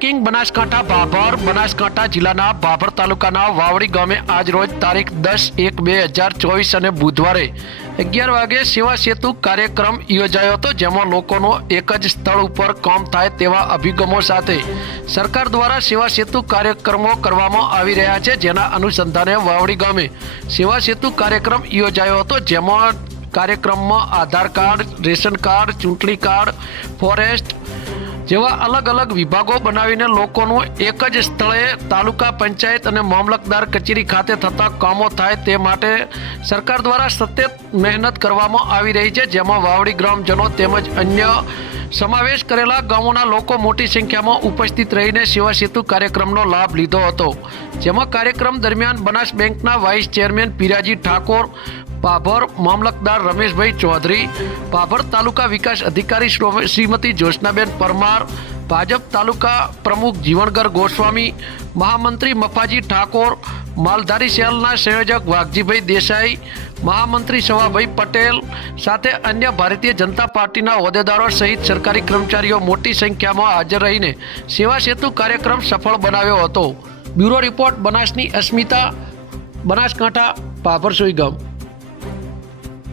Breaking Banaskantha Bhabhar Banaskantha જિલ્લાના ભાભર તાલુકાના વાવડી ગામે આજ રોજ તારીખ દસ એક બે હજાર ચોવીસ અને બુધવારે અગિયાર વાગે સેવા સેતુ કાર્યક્રમ યોજાયો હતો, જેમાં લોકોનો એક જ સ્થળ ઉપર કામ થાય તેવા અભિગમો સાથે સરકાર દ્વારા સેવા સેતુ કાર્યક્રમો કરવામાં આવી રહ્યા છે. જેના અનુસંધાને વાવડી ગામે સેવા સેતુ કાર્યક્રમ યોજાયો હતો, જેમાં કાર્યક્રમમાં આધાર કાર્ડ, રેશન કાર્ડ, ચૂંટણી કાર્ડ, ફોરેસ્ટ જેવા અલગ અલગ વિભાગો બનાવીને લોકોનું એક જ સ્થળે તાલુકા પંચાયત અને મામલતદાર કચેરી ખાતે થતા કામો થાય તે માટે સરકાર દ્વારા સતત મહેનત કરવામાં આવી રહી છે. જેમાં વાવડી ગ્રામજનો તેમજ અન્ય સમાવેશ કરેલા ગામોના લોકો મોટી સંખ્યામાં ઉપસ્થિત રહીને સેવા સેતુ કાર્યક્રમનો લાભ લીધો હતો. જેમાં કાર્યક્રમ દરમિયાન બનાસ બેંકના વાઇસ ચેરમેન પીરાજી ઠાકોર પાભર મામલતદાર રમેશભાઈ ચૌધરી, પાભર તાલુકા વિકાસ અધિકારી શ્રો- શ્રીમતી જ્યોત્સનાબેન પરમાર, ભાજપ તાલુકા પ્રમુખ જીવણગર ગોસ્વામી, મહામંત્રી મફાજી ઠાકોર, માલધારી સેલના સંયોજક વાઘજીભાઈ દેસાઈ, મહામંત્રી સવાભાઈ પટેલ, સાથે અન્ય ભારતીય જનતા પાર્ટીના હોદ્દેદારો સહિત સરકારી કર્મચારીઓ મોટી સંખ્યામાં હાજર રહીને સેવા સેતુ કાર્યક્રમ સફળ બનાવ્યો હતો. બ્યુરો રિપોર્ટ બનાસની અસ્મિતા, બનાસકાંઠા, પાભર સુઈગામ.